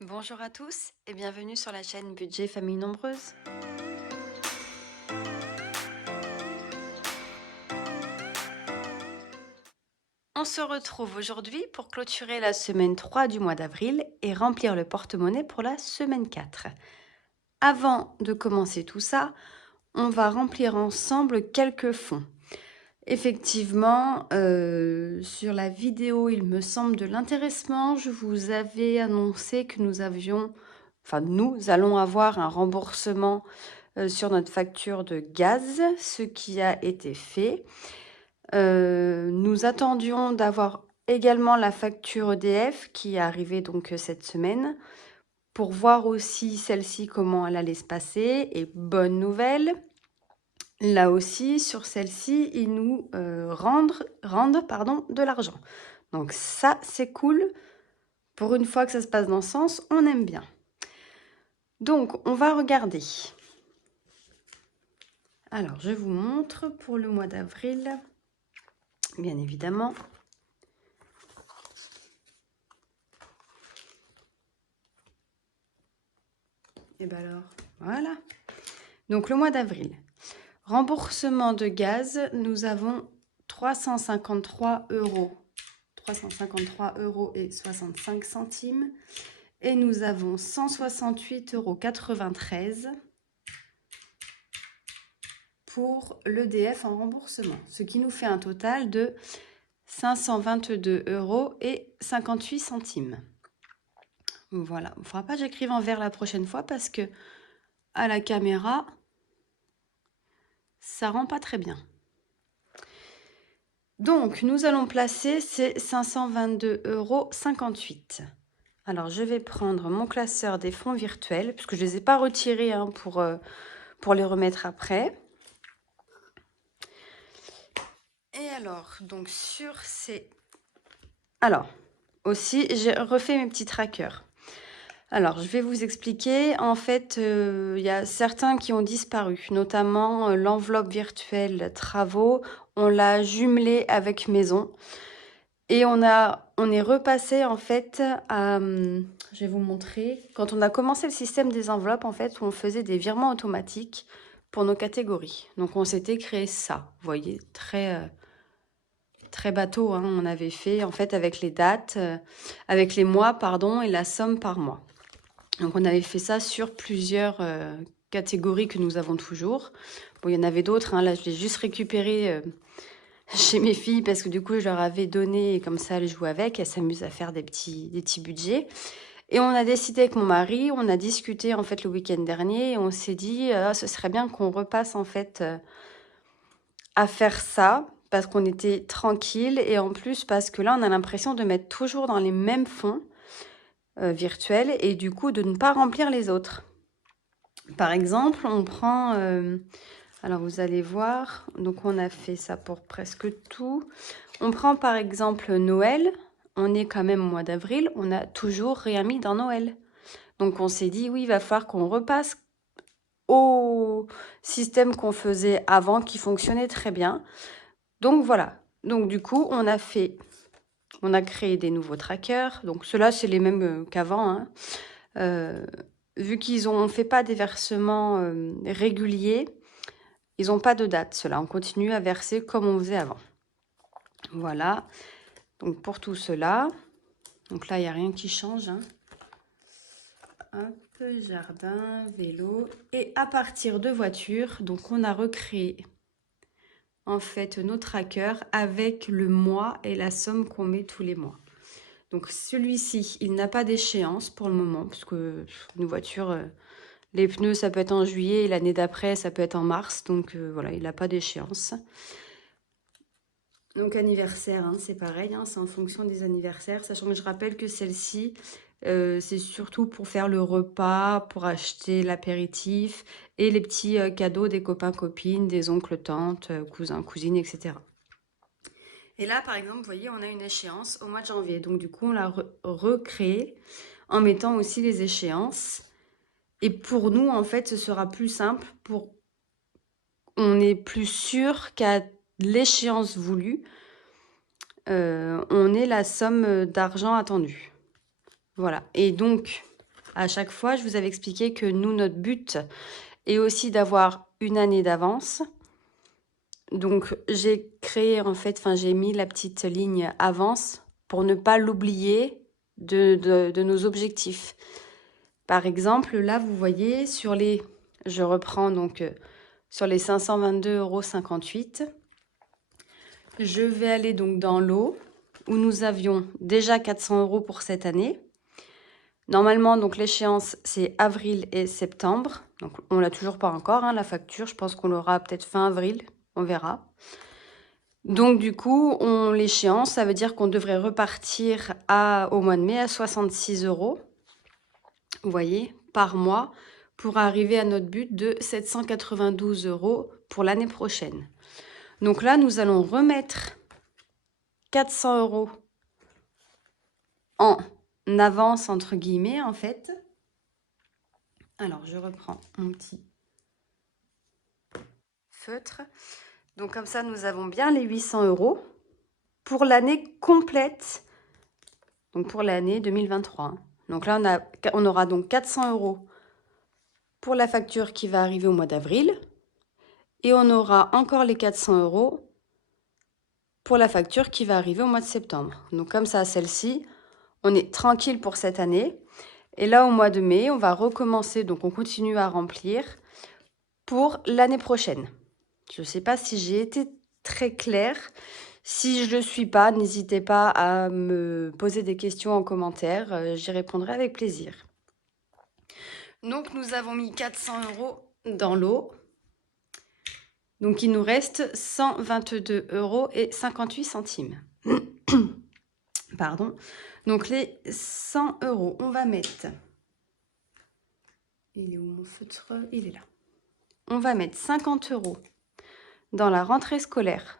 Bonjour à tous et bienvenue sur la chaîne Budget Famille Nombreuse. On se retrouve aujourd'hui pour clôturer la semaine 3 du mois d'avril et remplir le porte-monnaie pour la semaine 4. Avant de commencer tout ça, on va remplir ensemble quelques fonds. Effectivement, sur la vidéo, il me semble, de l'intéressement, je vous avais annoncé que nous allons avoir un remboursement sur notre facture de gaz, ce qui a été fait. Nous attendions d'avoir également la facture EDF qui est arrivée donc cette semaine pour voir aussi celle-ci comment elle allait se passer. Et bonne nouvelle, là aussi sur celle-ci, ils nous rendent de l'argent. Donc ça c'est cool. Pour une fois que ça se passe dans ce sens, on aime bien. Donc on va regarder. Alors, je vous montre pour le mois d'avril, bien évidemment. Et bien alors, voilà. Donc, le mois d'avril. Remboursement de gaz, nous avons 353 euros. 353 euros et 65 centimes. Et nous avons 168,93 euros pour l'EDF en remboursement, ce qui nous fait un total de 522 euros et 58 centimes. Voilà, il ne faudra pas que j'écrive en vert la prochaine fois parce que à la caméra, ça rend pas très bien. Donc, nous allons placer ces 522,58 euros. Alors, je vais prendre mon classeur des fonds virtuels, puisque je ne les ai pas retirés pour les remettre après. Et alors, donc sur ces... Alors, aussi, j'ai refait mes petits trackers. Alors, je vais vous expliquer. En fait, il y a certains qui ont disparu, notamment l'enveloppe virtuelle travaux. On l'a jumelée avec maison. Et on est repassé, en fait, à... Je vais vous montrer. Quand on a commencé le système des enveloppes, en fait, on faisait des virements automatiques pour nos catégories. Donc, on s'était créé ça. Vous voyez, très bateau, hein. On avait fait, en fait, avec les dates, avec les mois, pardon, et la somme par mois. Donc, on avait fait ça sur plusieurs catégories que nous avons toujours. Bon, il y en avait d'autres. Hein. Là, je l'ai juste récupéré chez mes filles parce que du coup, je leur avais donné et comme ça, elles jouent avec. Elles s'amusent à faire des petits budgets. Et on a décidé avec mon mari, on a discuté en fait le week-end dernier et on s'est dit, ce serait bien qu'on repasse en fait à faire ça parce qu'on était tranquille et en plus parce que là, on a l'impression de mettre toujours dans les mêmes fonds virtuels et du coup de ne pas remplir les autres. Par exemple, on prend, alors vous allez voir, donc on a fait ça pour presque tout. On prend par exemple Noël, on est quand même au mois d'avril, on a toujours rien mis dans Noël. Donc on s'est dit, oui, il va falloir qu'on repasse au système qu'on faisait avant, qui fonctionnait très bien. Donc voilà, donc du coup, on a créé des nouveaux trackers. Donc ceux-là, c'est les mêmes qu'avant, hein. Vu qu'ils n'ont fait pas des versements réguliers, ils n'ont pas de date, ceux-là. On continue à verser comme on faisait avant. Voilà. Donc, pour tout cela, donc là, il n'y a rien qui change. Hein. Hop, jardin, vélo. Et à partir de voiture, donc on a recréé en fait nos trackers avec le mois et la somme qu'on met tous les mois. Donc, celui-ci, il n'a pas d'échéance pour le moment, parce que une voiture... les pneus, ça peut être en juillet et l'année d'après, ça peut être en mars. Donc voilà, il n'a pas d'échéance. Donc anniversaire, hein, c'est pareil, hein, c'est en fonction des anniversaires. Sachant que je rappelle que celle-ci, c'est surtout pour faire le repas, pour acheter l'apéritif et les petits cadeaux des copains, copines, des oncles, tantes, cousins, cousines, etc. Et là, par exemple, vous voyez, on a une échéance au mois de janvier. Donc du coup, on l'a recréé en mettant aussi les échéances. Et pour nous, en fait, ce sera plus simple. On est plus sûr qu'à l'échéance voulue, on ait la somme d'argent attendue. Voilà. Et donc, À chaque fois, je vous avais expliqué que nous, notre but est aussi d'avoir une année d'avance. Donc, j'ai créé en fait, enfin, j'ai mis la petite ligne avance pour ne pas l'oublier de nos objectifs. Par exemple, là, vous voyez, je reprends donc sur les 522,58 €, je vais aller donc dans l'eau où nous avions déjà 400 € pour cette année. Normalement, donc l'échéance, c'est avril et septembre. Donc, on l'a toujours pas encore, hein, la facture. Je pense qu'on l'aura peut-être fin avril. On verra. Donc, du coup, l'échéance, ça veut dire qu'on devrait repartir au mois de mai à 66 €, vous voyez, par mois, pour arriver à notre but de 792 € pour l'année prochaine. Donc là, nous allons remettre 400 € en avance, entre guillemets, en fait. Alors, je reprends mon petit feutre. Donc, comme ça, nous avons bien les 800 € pour l'année complète. Donc, pour l'année 2023. Donc là, on aura donc 400 € pour la facture qui va arriver au mois d'avril. Et on aura encore les 400 € pour la facture qui va arriver au mois de septembre. Donc, comme ça, celle-ci, on est tranquille pour cette année. Et là, au mois de mai, on va recommencer. Donc, on continue à remplir pour l'année prochaine. Je ne sais pas si j'ai été très claire. Si je ne le suis pas, n'hésitez pas à me poser des questions en commentaire. J'y répondrai avec plaisir. Donc, nous avons mis 400 € dans l'eau. Donc, il nous reste 122,58 €. Pardon. Donc, les 100 €, on va mettre... Il est où mon feutre? Il est là. On va mettre 50 € dans la rentrée scolaire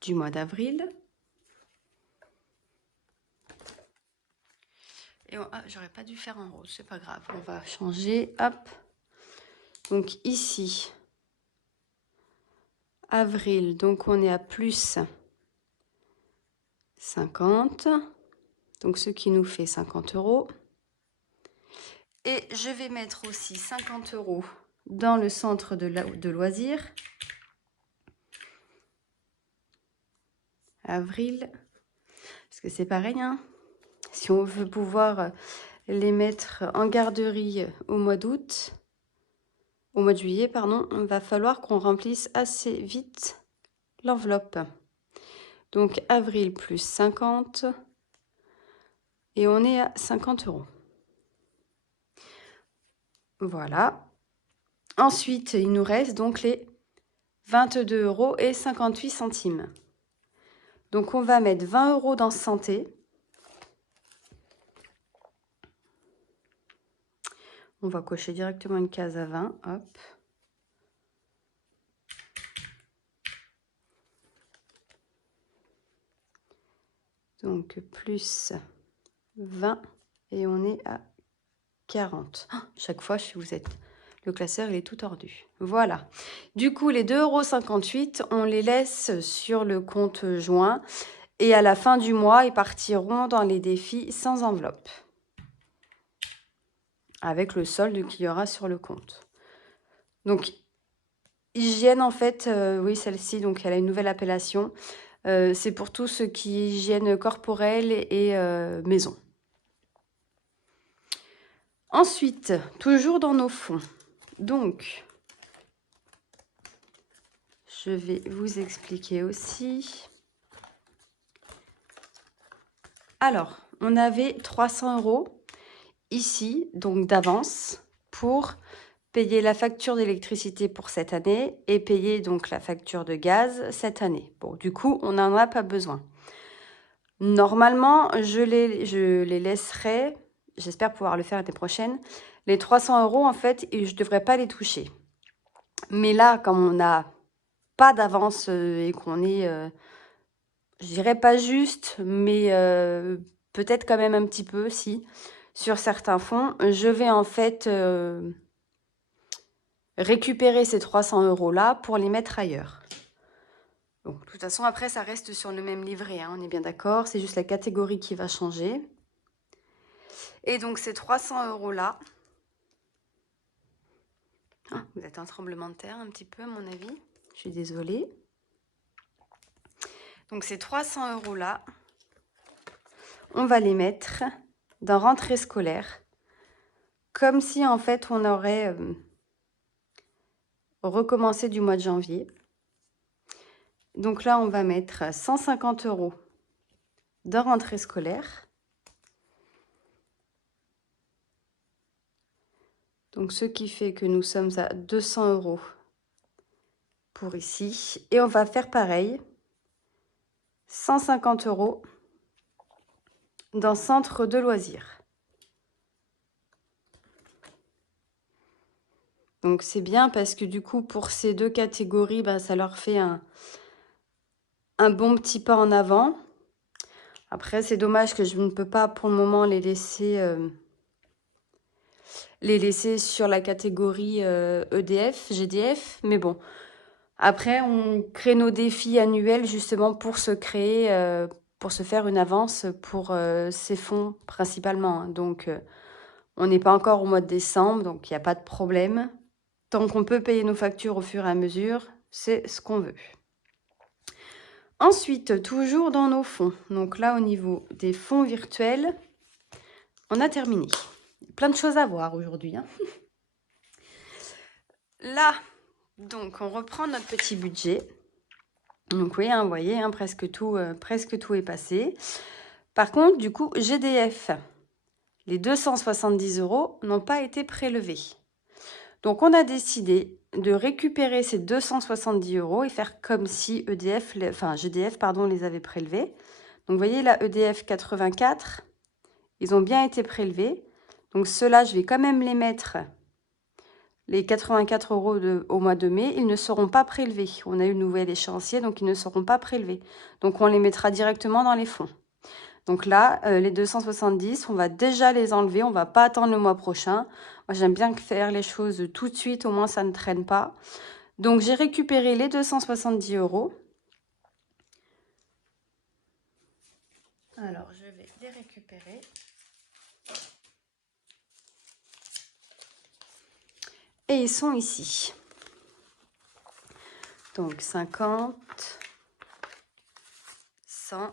du mois d'avril. Et j'aurais pas dû faire en rose, c'est pas grave. On va changer, hop. Donc ici, avril, donc on est à plus 50. Donc ce qui nous fait 50 €. Et je vais mettre aussi 50 € dans le centre de loisirs. Avril, parce que c'est pareil, hein. Si on veut pouvoir les mettre en garderie au mois d'août, au mois de juillet, pardon, il va falloir qu'on remplisse assez vite l'enveloppe. Donc, avril plus 50. Et on est à 50 €. Voilà. Ensuite, il nous reste donc les 22,58 €. Donc, on va mettre 20 € dans santé. On va cocher directement une case à 20. Hop. Donc, plus 20 et on est à 40. Oh, chaque fois, vous êtes... Le classeur, il est tout tordu. Voilà. Du coup, les 2,58 €, on les laisse sur le compte joint. Et à la fin du mois, ils partiront dans les défis sans enveloppe. Avec le solde qu'il y aura sur le compte. Donc, hygiène, en fait, oui, celle-ci, donc elle a une nouvelle appellation. C'est pour tout ce qui est hygiène corporelle et maison. Ensuite, toujours dans nos fonds. Donc, je vais vous expliquer aussi. Alors, on avait 300 € ici, donc d'avance, pour payer la facture d'électricité pour cette année et payer donc la facture de gaz cette année. Bon, du coup, on n'en a pas besoin. Normalement, je les laisserai, j'espère pouvoir le faire l'année prochaine. Les 300 €, en fait, je ne devrais pas les toucher. Mais là, comme on n'a pas d'avance et qu'on est, je dirais pas juste, mais peut-être quand même un petit peu, si, sur certains fonds, je vais en fait récupérer ces 300 € là pour les mettre ailleurs. Bon, de toute façon, après, ça reste sur le même livret, hein, on est bien d'accord. C'est juste la catégorie qui va changer. Et donc, ces 300 € là, ah, vous êtes un tremblement de terre un petit peu, à mon avis. Je suis désolée. Donc, ces 300 € là, on va les mettre dans rentrée scolaire, comme si en fait on aurait recommencé du mois de janvier. Donc là, on va mettre 150 € de rentrée scolaire. Donc ce qui fait que nous sommes à 200 € pour ici. Et on va faire pareil, 150 € dans centre de loisirs. Donc c'est bien parce que du coup, pour ces deux catégories, bah, ça leur fait un bon petit pas en avant. Après, c'est dommage que je ne peux pas pour le moment les laisser sur la catégorie EDF, GDF. Mais bon, après, on crée nos défis annuels justement pour se créer, pour se faire une avance pour ces fonds principalement, hein. Donc, on n'est pas encore au mois de décembre, donc il n'y a pas de problème. Tant qu'on peut payer nos factures au fur et à mesure, c'est ce qu'on veut. Ensuite, toujours dans nos fonds. Donc là, au niveau des fonds virtuels, on a terminé. Plein de choses à voir aujourd'hui, hein. Là, donc, on reprend notre petit budget. Donc oui, hein, vous voyez, hein, presque tout est passé. Par contre, du coup, GDF, les 270 € n'ont pas été prélevés. Donc, on a décidé de récupérer ces 270 € et faire comme si GDF, pardon, les avait prélevés. Donc, vous voyez, là, EDF 84, ils ont bien été prélevés. Donc, ceux-là, je vais quand même les mettre, les 84 € au mois de mai, ils ne seront pas prélevés. On a eu le nouvel échéancier, donc ils ne seront pas prélevés. Donc, on les mettra directement dans les fonds. Donc là, les 270, on va déjà les enlever. On ne va pas attendre le mois prochain. Moi, j'aime bien faire les choses tout de suite. Au moins, ça ne traîne pas. Donc, j'ai récupéré les 270 €. Alors, je vais les récupérer. Et ils sont ici. Donc, 50, 100,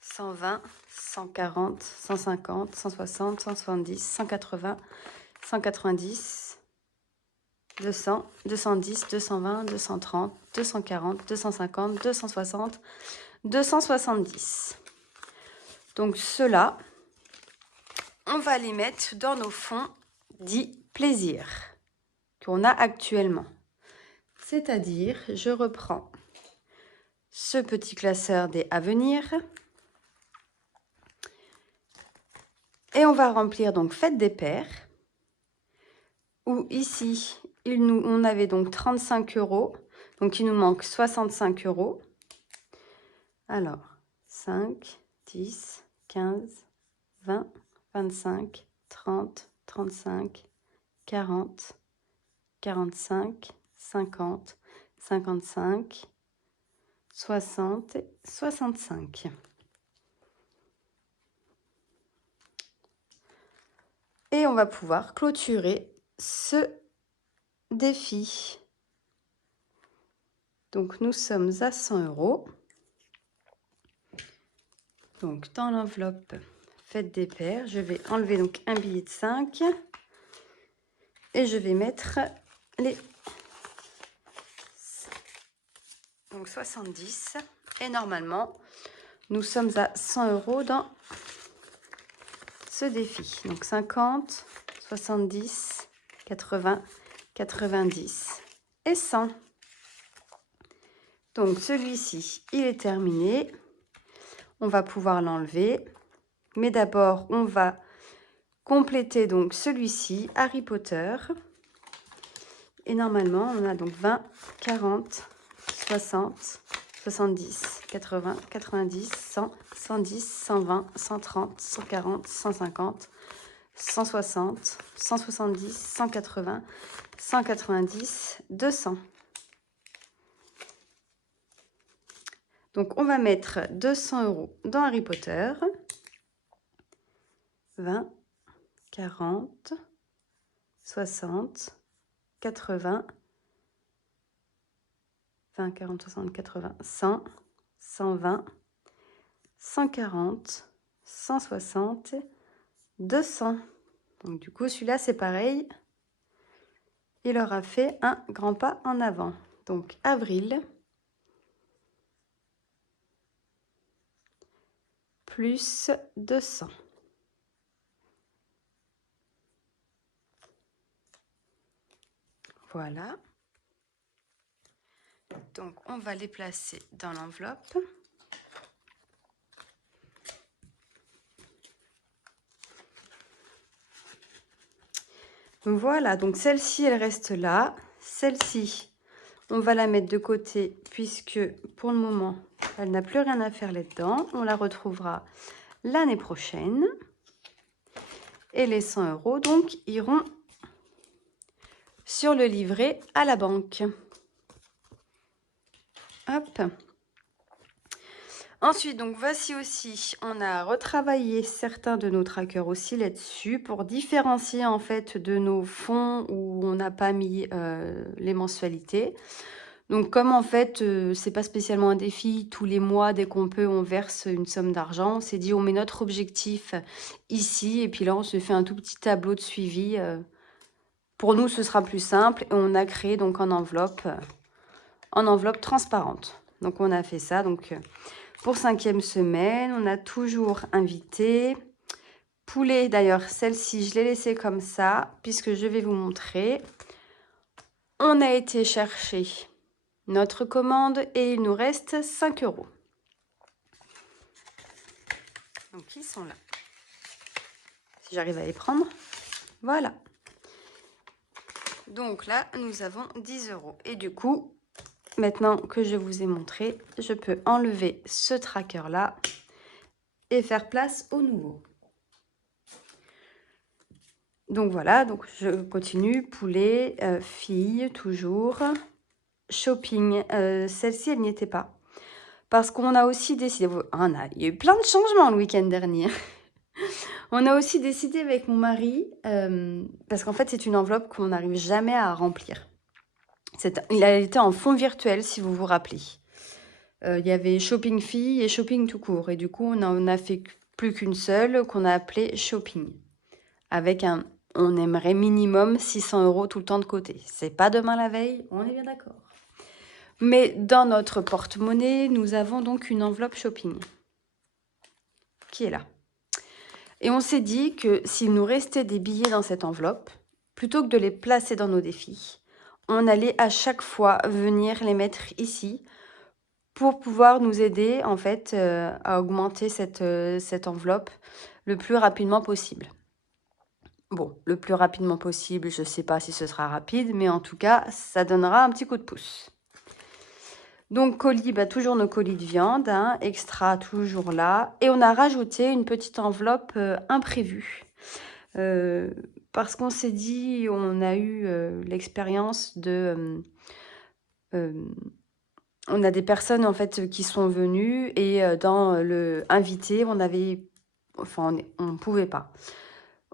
120, 140, 150, 160, 170, 180, 190, 200, 210, 220, 230, 240, 250, 260, 270. Donc ceux-là, on va les mettre dans nos fonds dits plaisir qu'on a actuellement. C'est-à-dire, je reprends ce petit classeur des à venir et on va remplir donc fête des pères, où ici, on avait donc 35 €, donc il nous manque 65 €. Alors, 5, 10, 15, 20, 25, 30, 35, 40, 45, 50, 55, 60 et 65. Et on va pouvoir clôturer ce défi. Donc, nous sommes à 100 €. Donc, dans l'enveloppe fête des pères, je vais enlever donc un billet de 5 et je vais mettre les donc 70. Et normalement, nous sommes à 100 € dans ce défi. Donc, 50, 70, 80, 90 et 100. Donc, celui-ci, il est terminé. On va pouvoir l'enlever. Mais d'abord, on va compléter donc celui-ci, Harry Potter. Et normalement, on a donc 20, 40, 60, 70, 80, 90, 100, 110, 120, 130, 140, 150, 160, 170, 180, 190, 200. Donc, on va mettre 200 € dans Harry Potter. 20, 40, 60, 80, 20, 40, 60, 80, 100, 120, 140, 160, 200. Donc du coup, celui-là, c'est pareil. Il aura fait un grand pas en avant. Donc avril, plus 200. Voilà. Donc, on va les placer dans l'enveloppe. Voilà, donc celle-ci, elle reste là. Celle-ci, on va la mettre de côté puisque pour le moment, elle n'a plus rien à faire là-dedans. On la retrouvera l'année prochaine. Et les 100 €, donc, iront sur le livret à la banque. Hop. Ensuite, donc voici aussi, on a retravaillé certains de nos trackers aussi là-dessus pour différencier en fait de nos fonds où on n'a pas mis les mensualités. Donc comme en fait, c'est pas spécialement un défi, tous les mois, dès qu'on peut, on verse une somme d'argent. On s'est dit, on met notre objectif ici et puis là, on se fait un tout petit tableau de suivi. Pour nous, ce sera plus simple et on a créé donc en enveloppe transparente. Donc on a fait ça, donc... Pour 5e semaine, on a toujours invité. Poulet, d'ailleurs, celle-ci, je l'ai laissée comme ça, puisque je vais vous montrer. On a été chercher notre commande et il nous reste 5 €. Donc, ils sont là. Si j'arrive à les prendre. Voilà. Donc là, nous avons 10 €. Et du coup, maintenant que je vous ai montré, je peux enlever ce tracker-là et faire place au nouveau. Donc voilà, donc je continue. Poulet, fille, toujours. Shopping, celle-ci, elle n'y était pas. Parce qu'on a aussi décidé... il y a eu plein de changements le week-end dernier. On a aussi décidé avec mon mari, parce qu'en fait, c'est une enveloppe qu'on n'arrive jamais à remplir. Il a été en fond virtuel, si vous vous rappelez. Il y avait shopping fille et shopping tout court. Et du coup, on n'en a fait plus qu'une seule qu'on a appelée shopping. Avec on aimerait minimum 600 € tout le temps de côté. C'est pas demain la veille, on est bien d'accord. Mais dans notre porte-monnaie, nous avons donc une enveloppe shopping qui est là. Et on s'est dit que s'il nous restait des billets dans cette enveloppe, plutôt que de les placer dans nos défis, on allait à chaque fois venir les mettre ici pour pouvoir nous aider en fait à augmenter cette enveloppe le plus rapidement possible. Bon, le plus rapidement possible, je ne sais pas si ce sera rapide, mais en tout cas, ça donnera un petit coup de pouce. Donc, colis, toujours nos colis de viande, hein, extra, toujours là. Et on a rajouté une petite enveloppe imprévue. Parce qu'on s'est dit, on a eu l'expérience de... on a des personnes, en fait, qui sont venues et dans le invité, on avait... Enfin, on ne pouvait pas.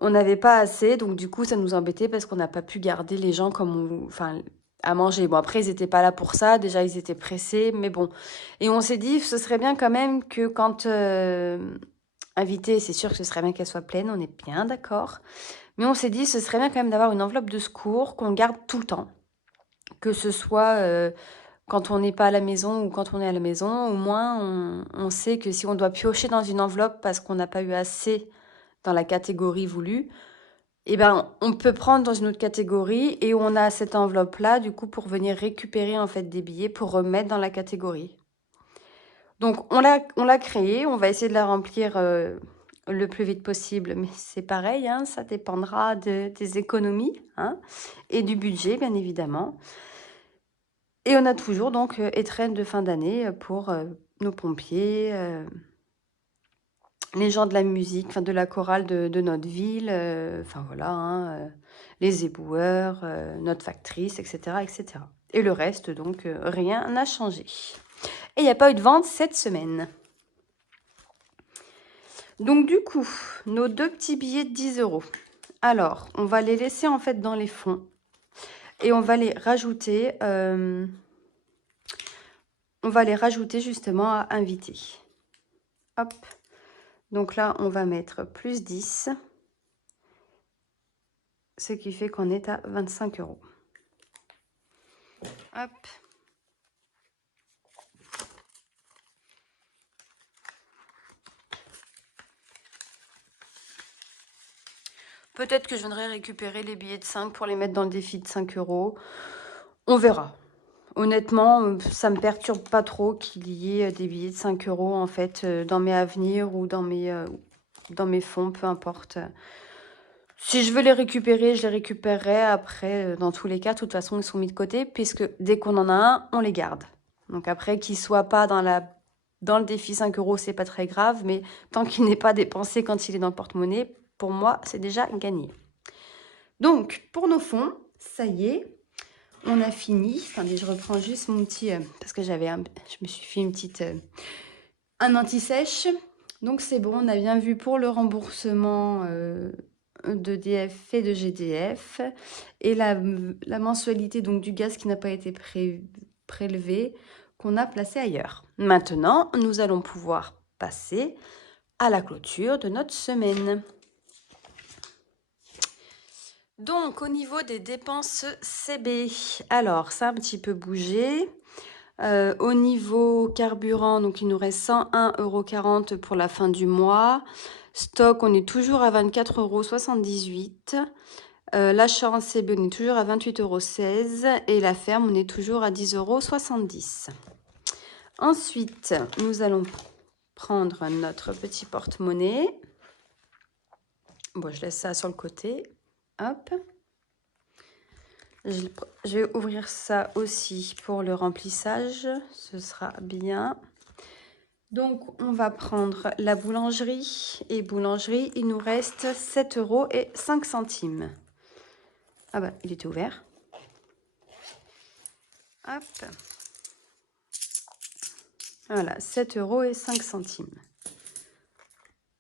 On n'avait pas assez, donc du coup, ça nous embêtait parce qu'on n'a pas pu garder les gens comme à manger. Bon, après, ils n'étaient pas là pour ça. Déjà, ils étaient pressés, mais bon. Et on s'est dit, ce serait bien quand même que quand invitée, c'est sûr que ce serait bien qu'elle soit pleine, on est bien d'accord. Mais on s'est dit, ce serait bien quand même d'avoir une enveloppe de secours qu'on garde tout le temps. Que ce soit quand on n'est pas à la maison ou quand on est à la maison, au moins, on sait que si on doit piocher dans une enveloppe parce qu'on n'a pas eu assez dans la catégorie voulue, eh ben, on peut prendre dans une autre catégorie et on a cette enveloppe-là, du coup, pour venir récupérer en fait des billets pour remettre dans la catégorie. Donc, on l'a créée, on va essayer de la remplir le plus vite possible, mais c'est pareil, hein, ça dépendra des économies hein, et du budget, bien évidemment. Et on a toujours donc étrennes de fin d'année pour nos pompiers, les gens de la musique, enfin de la chorale de notre ville, enfin voilà, hein, les éboueurs, notre factrice, etc., etc. Et le reste, donc, rien n'a changé. Et il n'y a pas eu de vente cette semaine. Donc du coup, nos deux petits billets de 10 €. Alors, on va les laisser en fait dans les fonds. Et on va les rajouter, justement à inviter. Hop. Donc là, on va mettre plus 10. Ce qui fait qu'on est à 25 €. Hop. Peut-être que je viendrai récupérer les billets de 5 pour les mettre dans le défi de 5 €. On verra. Honnêtement, ça me perturbe pas trop qu'il y ait des billets de 5 € en fait dans mes avenirs ou dans mes fonds, peu importe. Si je veux les récupérer, je les récupérerai. Après, dans tous les cas, de toute façon, ils sont mis de côté puisque dès qu'on en a un, on les garde. Donc après, qu'ils ne soient pas dans le défi 5 €, c'est pas très grave, mais tant qu'il n'est pas dépensé quand il est dans le porte-monnaie, pour moi, c'est déjà gagné. Donc, pour nos fonds, ça y est, on a fini. Attendez, je reprends juste mon petit... parce que je me suis fait un anti-sèche. Donc, c'est bon, on a bien vu pour le remboursement d'EDF et de GDF. Et la mensualité donc, du gaz qui n'a pas été prélevé, qu'on a placé ailleurs. Maintenant, nous allons pouvoir passer à la clôture de notre semaine. Donc, au niveau des dépenses CB, alors, ça a un petit peu bougé. Au niveau carburant, donc il nous reste 101,40 € pour la fin du mois. Stock, on est toujours à 24,78 €. L'achat en CB, on est toujours à 28,16 € et la ferme, on est toujours à 10,70 €. Ensuite, nous allons prendre notre petit porte-monnaie. Bon, je laisse ça sur le côté. Hop. Je vais ouvrir ça aussi pour le remplissage. Ce sera bien. Donc, on va prendre la boulangerie. Et boulangerie, il nous reste 7,05 €. Ah bah, il était ouvert. Hop. Voilà, 7,05 €.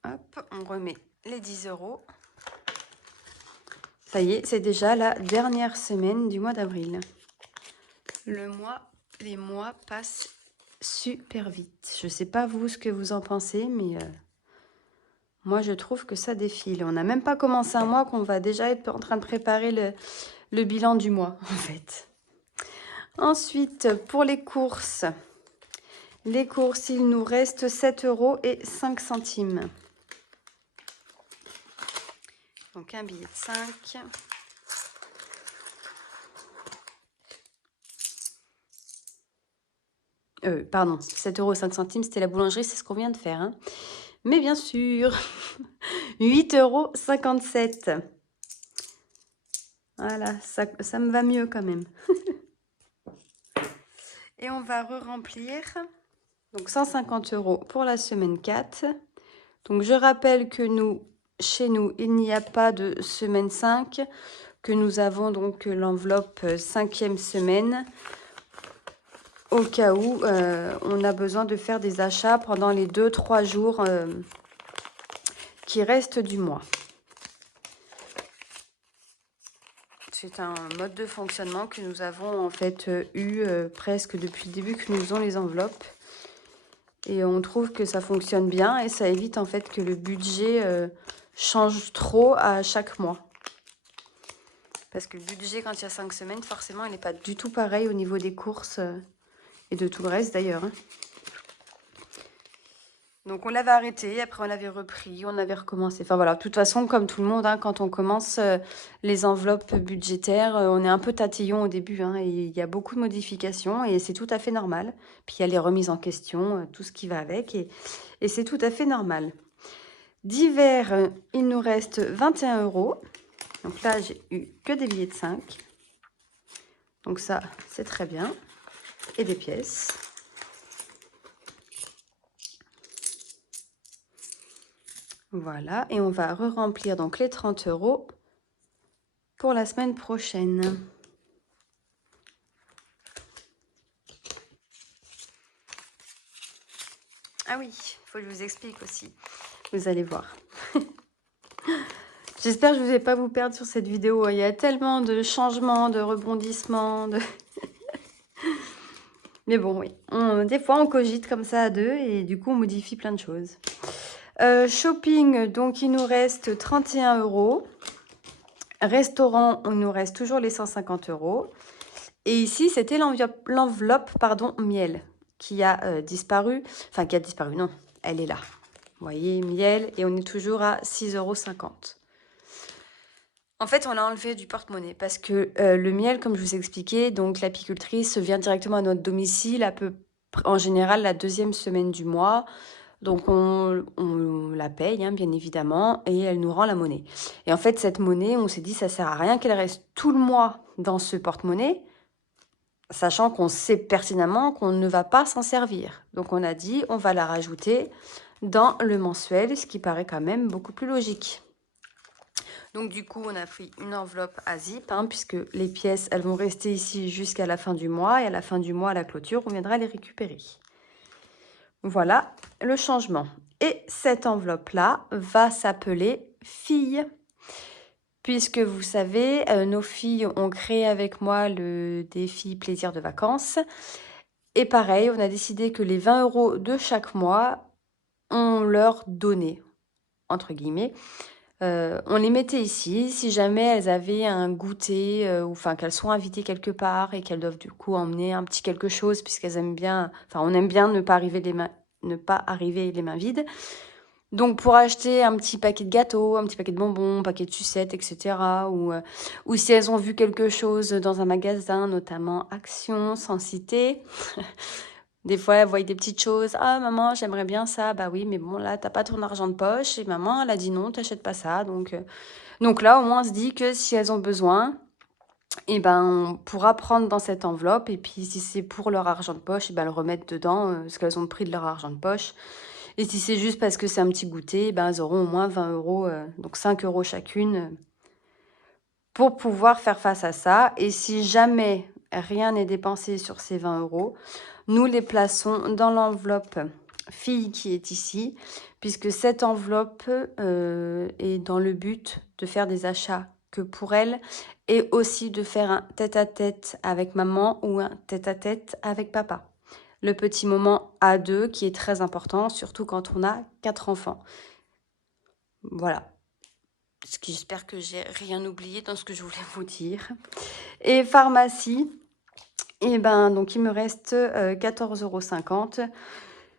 Hop, on remet les 10 €. Ça y est, c'est déjà la dernière semaine du mois d'avril. Les mois passent super vite. Je ne sais pas vous ce que vous en pensez, mais moi je trouve que ça défile. On n'a même pas commencé un mois qu'on va déjà être en train de préparer le bilan du mois, en fait. Ensuite, pour les courses, il nous reste 7,05 €. Donc un billet de 5. Pardon, 7,05 €, c'était la boulangerie, c'est ce qu'on vient de faire. Hein. Mais bien sûr, 8,57 €. Voilà, ça me va mieux quand même. Et on va re-remplir. Donc 150 € pour la semaine 4. Donc je rappelle que chez nous, il n'y a pas de semaine 5, que nous avons donc l'enveloppe 5e semaine, au cas où on a besoin de faire des achats pendant les 2-3 jours qui restent du mois. C'est un mode de fonctionnement que nous avons en fait eu presque depuis le début que nous avons les enveloppes. Et on trouve que ça fonctionne bien et ça évite en fait que le budget change trop à chaque mois. Parce que le budget, quand il y a 5 semaines, forcément, il n'est pas du tout pareil au niveau des courses et de tout le reste d'ailleurs. Hein. Donc on l'avait arrêté, après on l'avait repris, on avait recommencé. Enfin voilà, de toute façon, comme tout le monde, hein, quand on commence les enveloppes budgétaires, on est un peu tatillon au début. Hein, et il y a beaucoup de modifications et c'est tout à fait normal. Puis il y a les remises en question, tout ce qui va avec et c'est tout à fait normal. Divers, il nous reste 21 €. Donc là, j'ai eu que des billets de 5. Donc ça, c'est très bien. Et des pièces. Voilà, et on va re-remplir donc les 30 € pour la semaine prochaine. Ah oui, il faut que je vous explique aussi. Vous allez voir. J'espère que je ne vais pas vous perdre sur cette vidéo. Il y a tellement de changements, de rebondissements. Mais bon, oui. Des fois, on cogite comme ça à deux et du coup, on modifie plein de choses. Shopping, donc il nous reste 31 €. Restaurant, il nous reste toujours les 150 €. Et ici, c'était l'enveloppe, pardon, miel qui a disparu. Enfin, qui a disparu, non, elle est là. Vous voyez, miel, et on est toujours à 6,50 €. En fait, on l'a enlevé du porte-monnaie parce que le miel, comme je vous expliquais, donc l'apicultrice vient directement à notre domicile en général la deuxième semaine du mois. Donc on la paye, hein, bien évidemment, et elle nous rend la monnaie. Et en fait, cette monnaie, on s'est dit, ça sert à rien qu'elle reste tout le mois dans ce porte-monnaie, sachant qu'on sait pertinemment qu'on ne va pas s'en servir. Donc on a dit, on va la rajouter dans le mensuel, ce qui paraît quand même beaucoup plus logique. Donc du coup, on a pris une enveloppe à zip, hein, puisque les pièces, elles vont rester ici jusqu'à la fin du mois. Et à la fin du mois, à la clôture, on viendra les récupérer. Voilà le changement. Et cette enveloppe-là va s'appeler « Filles ». Puisque vous savez, nos filles ont créé avec moi le défi plaisir de vacances. Et pareil, on a décidé que les 20 € de chaque mois, on leur donnait, entre guillemets. On les mettait ici, si jamais elles avaient un goûter, ou enfin qu'elles sont invitées quelque part et qu'elles doivent du coup emmener un petit quelque chose, puisqu'elles aiment bien, enfin on aime bien ne pas arriver les mains vides. Donc pour acheter un petit paquet de gâteaux, un petit paquet de bonbons, un paquet de sucettes, etc. Ou si elles ont vu quelque chose dans un magasin, notamment Action, sans citer. Des fois, elles voient des petites choses. Ah, maman, j'aimerais bien ça. Bah oui, mais bon, là, t'as pas ton argent de poche. Et maman, elle a dit non, t'achètes pas ça. Donc là, au moins, on se dit que si elles ont besoin, et ben, on pourra prendre dans cette enveloppe. Et puis, si c'est pour leur argent de poche, et ben, le remettre dedans, ce qu'elles ont pris de leur argent de poche. Et si c'est juste parce que c'est un petit goûter, ben, elles auront au moins 20 €, donc 5 € chacune, pour pouvoir faire face à ça. Et si jamais rien n'est dépensé sur ces 20 €, nous les plaçons dans l'enveloppe fille qui est ici, puisque cette enveloppe est dans le but de faire des achats que pour elle et aussi de faire un tête-à-tête avec maman ou un tête-à-tête avec papa. Le petit moment à deux qui est très important, surtout quand on a 4 enfants. Voilà. J'espère que j'ai rien oublié dans ce que je voulais vous dire. Et pharmacie, et ben donc il me reste 14,50 €.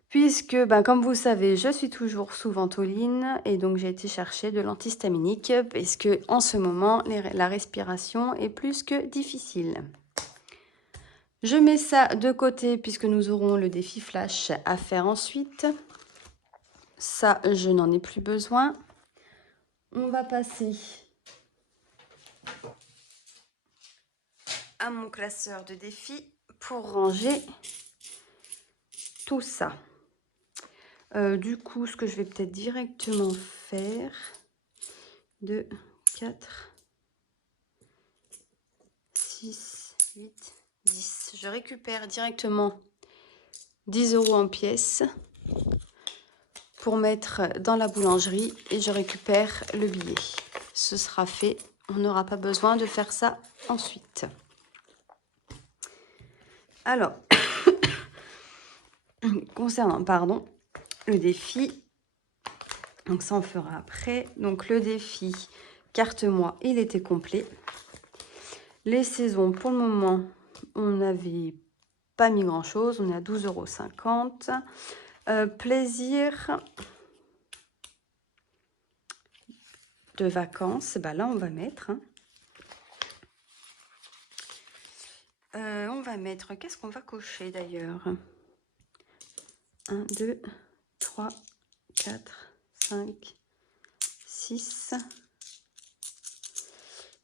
Puisque, ben, comme vous savez, je suis toujours sous ventoline et donc j'ai été chercher de l'antihistaminique parce que en ce moment, la respiration est plus que difficile. Je mets ça de côté puisque nous aurons le défi flash à faire ensuite. Ça, je n'en ai plus besoin. On va passer à mon classeur de défis pour ranger tout ça. Du coup, ce que je vais peut-être directement faire, 2, 4, 6, 8, 10. Je récupère directement 10 € en pièces pour mettre dans la boulangerie et je récupère le billet. Ce sera fait, on n'aura pas besoin de faire ça ensuite. Alors, concernant, pardon, le défi, donc ça on fera après. Donc le défi carte-moi, il était complet. Les saisons, pour le moment, on n'avait pas mis grand chose, on est à 12,50 €. Plaisir de vacances, bah là on va mettre, hein. On va mettre, qu'est-ce qu'on va cocher d'ailleurs? 1, 2, 3, 4, 5, 6.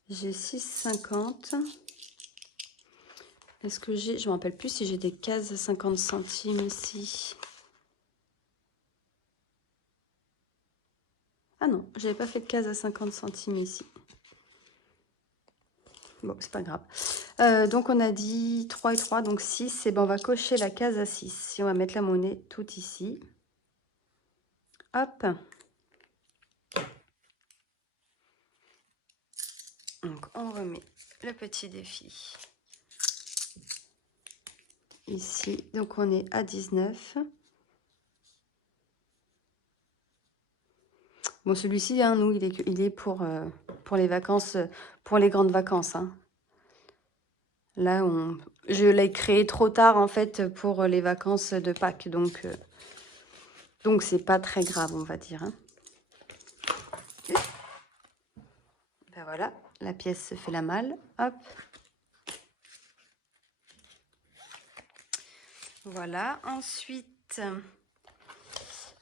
J'ai 6,50. Est-ce que j'ai, je ne me rappelle plus si j'ai des cases à 50 centimes ici. Ah non, j'avais pas fait de case à 50 centimes ici. Bon, c'est pas grave. Donc on a dit 3 et 3, donc 6. Et ben on va cocher la case à 6. Et on va mettre la monnaie tout ici. Hop. Donc, on remet le petit défi ici. Donc, on est à 19. Bon, celui-ci, hein, nous, il est pour les vacances, pour les grandes vacances. Hein. Là, je l'ai créé trop tard, en fait, pour les vacances de Pâques. Donc c'est pas très grave, on va dire. Hein. Ben voilà, la pièce se fait la malle. Hop. Voilà. Ensuite,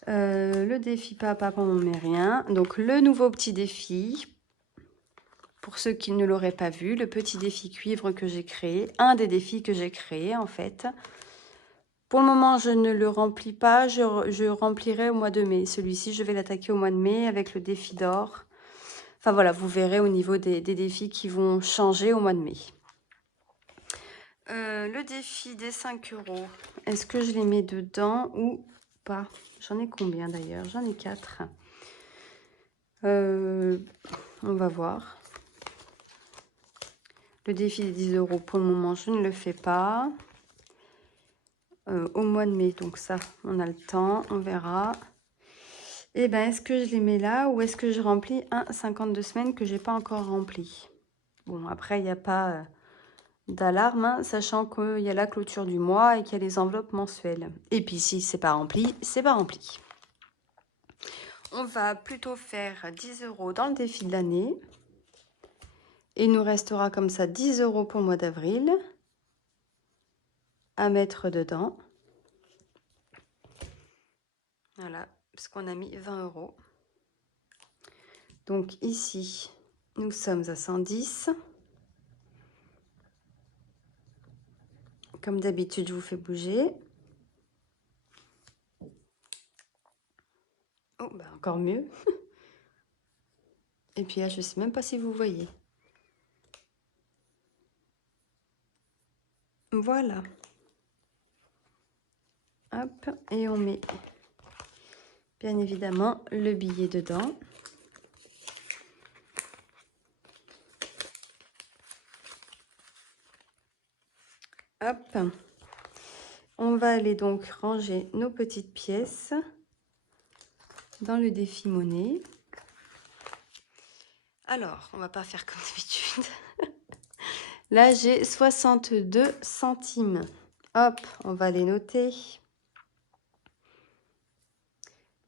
le défi papa, on ne met rien. Donc, le nouveau petit défi. Pour ceux qui ne l'auraient pas vu, le petit défi cuivre que j'ai créé. Un des défis que j'ai créé, en fait. Pour le moment, je ne le remplis pas. Je remplirai au mois de mai. Celui-ci, je vais l'attaquer au mois de mai avec le défi d'or. Enfin, voilà, vous verrez au niveau des défis qui vont changer au mois de mai. Le défi des 5 €, est-ce que je les mets dedans ou pas? J'en ai combien d'ailleurs? J'en ai 4. On va voir. Le défi des 10 €, pour le moment, je ne le fais pas. Au mois de mai, donc ça, on a le temps, on verra. Et ben, est-ce que je les mets là ou est-ce que je remplis un 52 semaines que j'ai pas encore rempli? Bon, après, il n'y a pas... d'alarme, hein, sachant qu'il y a la clôture du mois et qu'il y a les enveloppes mensuelles. Et puis si c'est pas rempli, c'est pas rempli. On va plutôt faire 10 € dans le défi de l'année. Et il nous restera comme ça 10 € pour le mois d'avril à mettre dedans. Voilà, parce qu'on a mis 20 €. Donc ici, nous sommes à 110. Comme d'habitude, je vous fais bouger. Oh, bah encore mieux. Et puis là, je ne sais même pas si vous voyez. Voilà. Hop, et on met bien évidemment le billet dedans. Hop. On va aller donc ranger nos petites pièces dans le défi monnaie. Alors, on va pas faire comme d'habitude. Là, j'ai 62 centimes. Hop, on va les noter.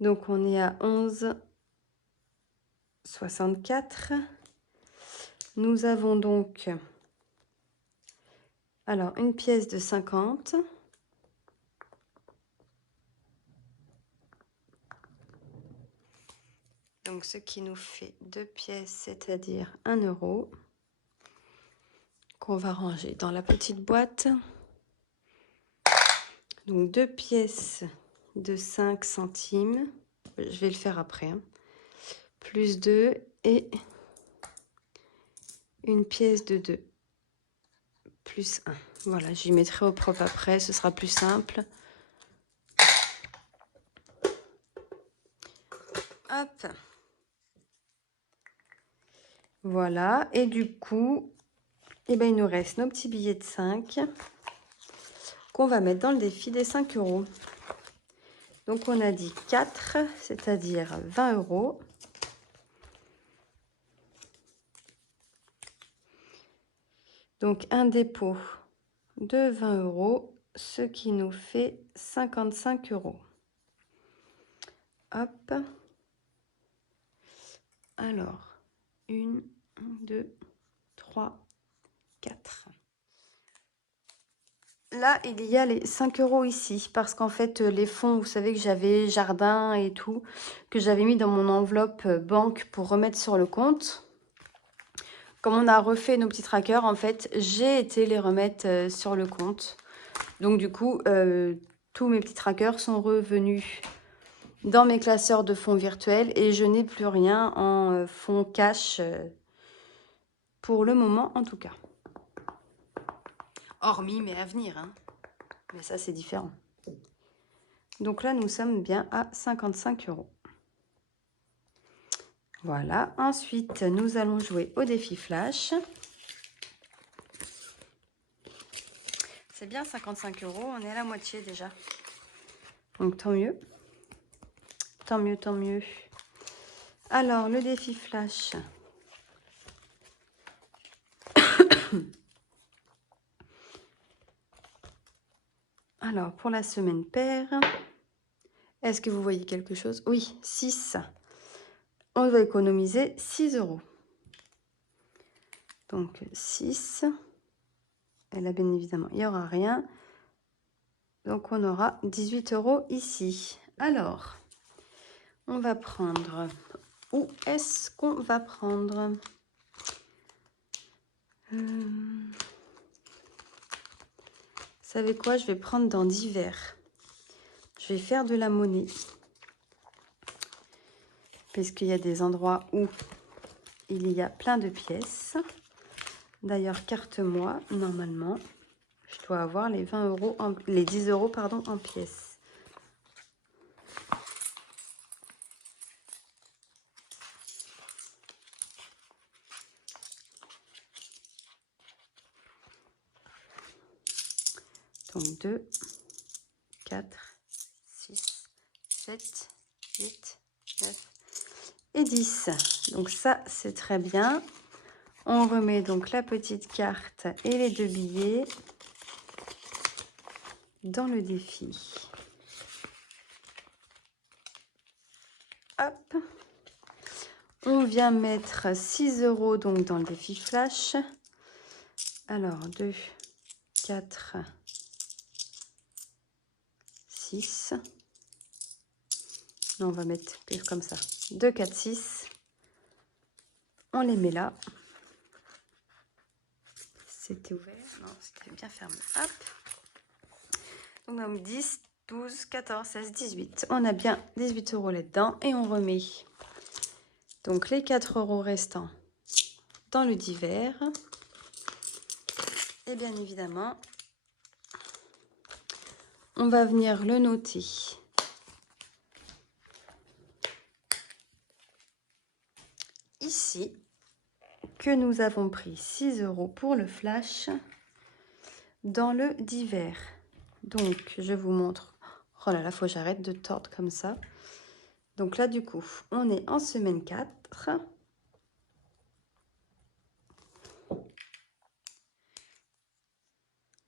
Donc, on est à 11,64. Nous avons donc, alors, une pièce de 50. Donc, ce qui nous fait 2 pièces, c'est-à-dire 1 € qu'on va ranger dans la petite boîte. Donc, 2 pièces de 5 centimes. Je vais le faire après. Hein. Plus 2 et une pièce de 2. Plus 1. Voilà, j'y mettrai au propre après, ce sera plus simple. Hop. Voilà, et du coup, eh ben, il nous reste nos petits billets de 5 qu'on va mettre dans le défi des 5 €. Donc, on a dit 4, c'est-à-dire 20 €. Donc, un dépôt de 20 €, ce qui nous fait 55 €. Hop. Alors, 1, 2, 3, 4. Là, il y a les 5 € ici, parce qu'en fait, les fonds, vous savez que j'avais jardin et tout, que j'avais mis dans mon enveloppe banque pour remettre sur le compte. Comme on a refait nos petits trackers, en fait, j'ai été les remettre sur le compte. Donc du coup, tous mes petits trackers sont revenus dans mes classeurs de fonds virtuels et je n'ai plus rien en fonds cash pour le moment en tout cas. Hormis mes à venir, hein. Mais ça c'est différent. Donc là nous sommes bien à 55 €. Voilà. Ensuite, nous allons jouer au défi flash. C'est bien 55 €, on est à la moitié déjà. Donc tant mieux. Tant mieux, tant mieux. Alors, le défi flash. Alors, pour la semaine paire, est-ce que vous voyez quelque chose? Oui, 6. On va économiser 6 €. Donc, 6. Et là, bien évidemment, il n'y aura rien. Donc, on aura 18 € ici. Alors, on va prendre... Où est-ce qu'on va prendre? Vous savez quoi? Je vais prendre dans divers. Je vais faire de la monnaie. Puisqu'il y a des endroits où il y a plein de pièces. D'ailleurs, carte-moi, normalement, je dois avoir les 20 €, les 10 € pardon, en pièces. Donc 2, 4, 6, 7, 8, 9 et 10. Donc ça, c'est très bien. On remet donc la petite carte et les 2 billets dans le défi. Hop. On vient mettre 6 € donc dans le défi flash. Alors 2, 4, 6. Non, on va mettre comme ça. 2, 4, 6. On les met là. C'était ouvert. Non, c'était bien fermé. Hop. Donc, on a 10, 12, 14, 16, 18. On a bien 18 € là-dedans. Et on remet donc les 4 € restants dans le divers. Et bien évidemment, on va venir le noter. Ici, que nous avons pris 6 € pour le flash dans le divers. Donc, je vous montre. Oh là là, faut que j'arrête de tordre comme ça. Donc là, du coup, on est en semaine 4.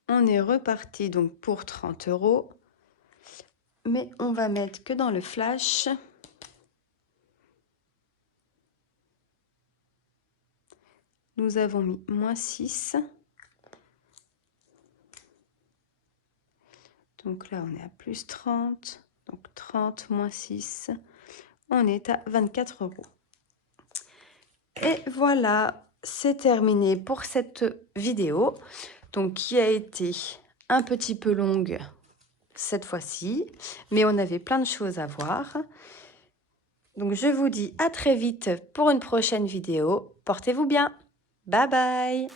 On est reparti donc pour 30 €. Mais on va mettre que dans le flash. Nous avons mis moins 6. Donc là, on est à plus 30. Donc 30 moins 6. On est à 24 €. Et voilà, c'est terminé pour cette vidéo. Donc, qui a été un petit peu longue cette fois-ci. Mais on avait plein de choses à voir. Donc, je vous dis à très vite pour une prochaine vidéo. Portez-vous bien. Bye bye.